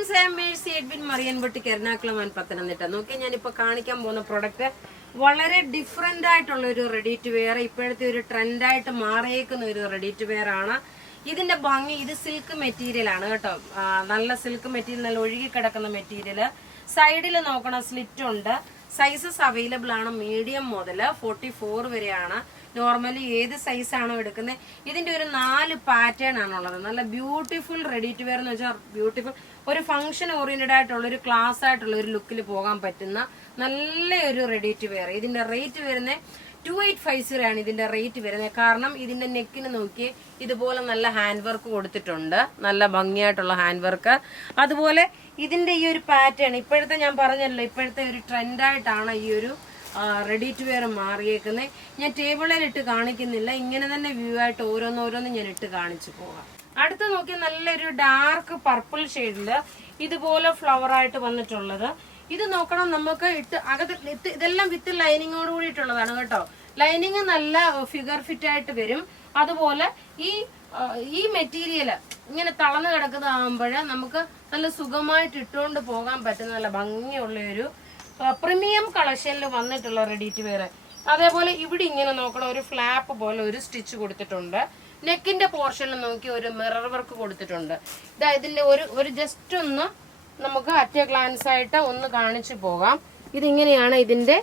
Friends, I am Mercy Edwin Mariyanpatti, Ernakulam and Pathanamthitta. നോക്കി ഞാനിപ്പോൾ കാണിക്കാൻ പോകുന്ന പ്രൊഡക്റ്റ് വളരെ ഡിഫറെന്റ് ആയിട്ടുള്ള ഒരു റെഡി ടു വെയർ, ഇപ്പോഴത്തെ ഒരു ട്രെൻഡായിട്ട് മാറിയേക്കുന്ന ഒരു റെഡി ടു വെയർ ആണ്. ഇതിന്റെ ഭംഗി, ഇത് സിൽക്ക് മെറ്റീരിയൽ ആണ് കേട്ടോ. നല്ല സിൽക്ക് മെറ്റീരിയൽ, നല്ല ഒഴുകി കിടക്കുന്ന മെറ്റീരിയൽ. സൈഡിൽ നോക്കണം, സ്ലിറ്റ് ഉണ്ട്. സൈസസ് അവൈലബിൾ ആണ്. മീഡിയം മുതൽ 44 വരെയാണ്. നോർമലി ഏത് സൈസാണോ എടുക്കുന്നത്. ഇതിന്റെ ഒരു 4 പാറ്റേൺ ആണുള്ളത്. നല്ല ബ്യൂട്ടിഫുൾ റെഡി ടു വെയർ എന്ന് വെച്ചാൽ ബ്യൂട്ടിഫുൾ, ഒരു ഫംഗ്ഷൻ ഓറിയന്റഡ് ആയിട്ടുള്ള ഒരു ക്ലാസ് ആയിട്ടുള്ള ഒരു ലുക്കിൽ പോകാൻ പറ്റുന്ന നല്ലൊരു റെഡി ടു വെയർ. ഇതിന്റെ റേറ്റ് വരുന്നത് 2850 ആണ് ഇതിന്റെ റേറ്റ് വരുന്നത്. കാരണം ഇതിന്റെ നെക്കിന് നോക്കി ഇതുപോലെ നല്ല ഹാൻഡ് വർക്ക് കൊടുത്തിട്ടുണ്ട്, നല്ല ഭംഗിയായിട്ടുള്ള ഹാൻഡ് വർക്ക്. അതുപോലെ ഇതിന്റെ ഈ ഒരു പാറ്റേൺ ഇപ്പോഴത്തെ, ഞാൻ പറഞ്ഞല്ലോ, ഇപ്പോഴത്തെ ഒരു ട്രെൻഡായിട്ടാണ് ഈ ഒരു റെഡി ടു വെയർ മാറിയേക്കുന്നത്. ഞാൻ ടേബിളിൽ ഇട്ട് കാണിക്കുന്നില്ല, ഇങ്ങനെ തന്നെ വ്യൂ ആയിട്ട് ഓരോന്നോരോന്ന് ഞാൻ ഇട്ട് കാണിച്ചു പോകാം. അടുത്ത് നോക്കി, നല്ലൊരു ഡാർക്ക് പർപ്പിൾ ഷെയ്ഡില് ഇതുപോലെ ഫ്ലവർ ആയിട്ട് വന്നിട്ടുള്ളത്. ഇത് നോക്കണം, നമുക്ക് ഇതെല്ലാം വിത്ത് ലൈനിങ്ങോട് കൂടിയിട്ടുള്ളതാണ് കേട്ടോ. ലൈനിങ് നല്ല ഫിഗർ ഫിറ്റ് ആയിട്ട് വരും. അതുപോലെ ഈ മെറ്റീരിയൽ ഇങ്ങനെ തളർന്നു കിടക്കുന്നതാകുമ്പോൾ നമുക്ക് നല്ല സുഖമായിട്ട് ഇട്ടുകൊണ്ട് പോകാൻ പറ്റുന്ന നല്ല ഭംഗിയുള്ള ഒരു പ്രീമിയം കളക്ഷനിൽ വന്നിട്ടുള്ള റെഡി ടു വെയർ. അതേപോലെ ഇവിടെ ഇങ്ങനെ നോക്കണം, ഒരു ഫ്ലാപ്പ് പോലെ ഒരു സ്റ്റിച്ച് കൊടുത്തിട്ടുണ്ട്. നെക്കിന്റെ പോർഷനിൽ നോക്കി ഒരു മിറർ വർക്ക് കൊടുത്തിട്ടുണ്ട്. ഇതിന്റെ ഒരു ജസ്റ്റ് ഒന്ന് നമുക്ക് അറ്റ് എ ഗ്ലാൻസ് ആയിട്ട് ഒന്ന് കാണിച്ചു പോകാം. ഇതിങ്ങനെയാണ് ഇതിന്റെ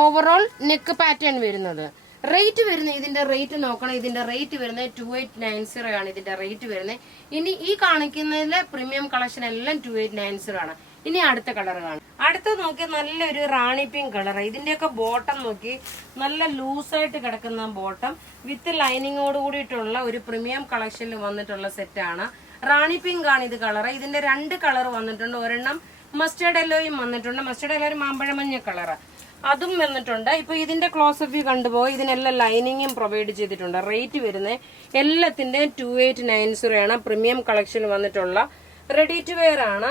ഓവറോൾ നെക്ക് പാറ്റേൺ വരുന്നത്. റേറ്റ് വരുന്നത്, ഇതിന്റെ റേറ്റ് നോക്കണം, ഇതിന്റെ റേറ്റ് വരുന്നത് 2890 ആണ് ഇതിന്റെ റേറ്റ് വരുന്നത്. ഇനി ഈ കാണിക്കുന്നതിലെ പ്രീമിയം കളക്ഷൻ എല്ലാം 2890 ആണ്. ഇനി അടുത്ത കളർ കാണാം. അടുത്ത നോക്കി, നല്ലൊരു റാണി പിങ്ക് കളർ. ഇതിന്റെയൊക്കെ ബോട്ടം നോക്കി, നല്ല ലൂസായിട്ട് കിടക്കുന്ന ബോട്ടം വിത്ത് ലൈനിങ്ങോട് കൂടിയിട്ടുള്ള ഒരു പ്രീമിയം കളക്ഷനിൽ വന്നിട്ടുള്ള സെറ്റാണ്. റാണി പിങ്ക് ആണ് ഇത് കളർ. ഇതിന്റെ 2 കളർ വന്നിട്ടുണ്ട്. ഒരെണ്ണം മസ്റ്റേർഡ് യെല്ലോയും വന്നിട്ടുണ്ട്. മസ്റ്റേർഡ് യെല്ലോ ഒരു മാമ്പഴമഞ്ഞ കളർ, അതും വന്നിട്ടുണ്ട്. ഇപ്പൊ ഇതിന്റെ ക്ലോസപ്പ് വ്യൂ കണ്ടുപോയി. ഇതിനെല്ലാം ലൈനിങ്ങും പ്രൊവൈഡ് ചെയ്തിട്ടുണ്ട്. റേറ്റ് വരുന്നത് എല്ലാത്തിന്റെ 2890 ആണ്. പ്രീമിയം കളക്ഷനിൽ വന്നിട്ടുള്ള റെഡി ടു വെയർ ആണ്.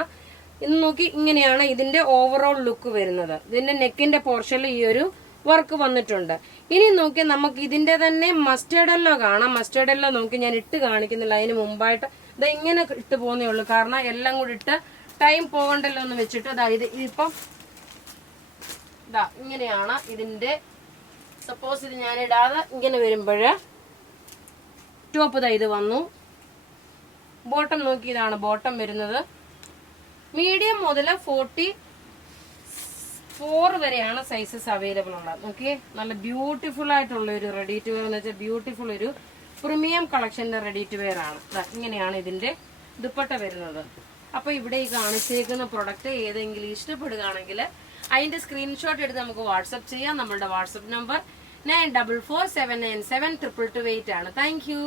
ഇന്ന് നോക്കി, ഇങ്ങനെയാണ് ഇതിന്റെ ഓവറോൾ ലുക്ക് വരുന്നത്. ഇതിന്റെ നെക്കിന്റെ പോർഷനിൽ ഈ ഒരു വർക്ക് വന്നിട്ടുണ്ട്. ഇനി നോക്കി, നമുക്ക് ഇതിന്റെ തന്നെ മസ്റ്റേർഡ് യെല്ലോ കാണാം. മസ്റ്റേർഡ് യെല്ലോ നോക്കി ഞാൻ ഇട്ട് കാണിക്കുന്നില്ല, അതിന് മുമ്പായിട്ട് ഇത് ഇങ്ങനെ ഇട്ട് പോകുന്നേ ഉള്ളൂ. കാരണം എല്ലാം കൂടി ഇട്ട് ടൈം പോകണ്ടല്ലോ എന്ന് വെച്ചിട്ട് അതായത് ഇപ്പം ഇങ്ങനെയാണ് ഇതിന്റെ. സപ്പോസ് ഇത് ഞാൻ ഇടാതെ ഇങ്ങനെ വരുമ്പോഴ് ടോപ്പ് ഇത് വന്നു. ബോട്ടം നോക്കി, ഇതാണ് ബോട്ടം വരുന്നത്. മീഡിയം മുതൽ 44 വരെയാണ് സൈസസ് അവൈലബിൾ ഉള്ളത്. ഓക്കെ, നല്ല ബ്യൂട്ടിഫുൾ ആയിട്ടുള്ള ഒരു റെഡി ടു വെയർ എന്ന് വെച്ചാൽ ബ്യൂട്ടിഫുൾ ഒരു പ്രീമിയം കളക്ഷന്റെ റെഡി ടു വെയർ ആണ്. ഇങ്ങനെയാണ് ഇതിന്റെ ദുപ്പട്ട വരുന്നത്. അപ്പൊ ഇവിടെ ഈ കാണിച്ചിരിക്കുന്ന പ്രൊഡക്റ്റ് ഏതെങ്കിലും ഇഷ്ടപ്പെടുകയാണെങ്കിൽ അതിന്റെ സ്ക്രീൻഷോട്ട് എടുത്ത് നമുക്ക് വാട്സ്ആപ്പ് ചെയ്യാം. നമ്മളുടെ വാട്സ്ആപ്പ് നമ്പർ 9447972228 ആണ്. Thank you.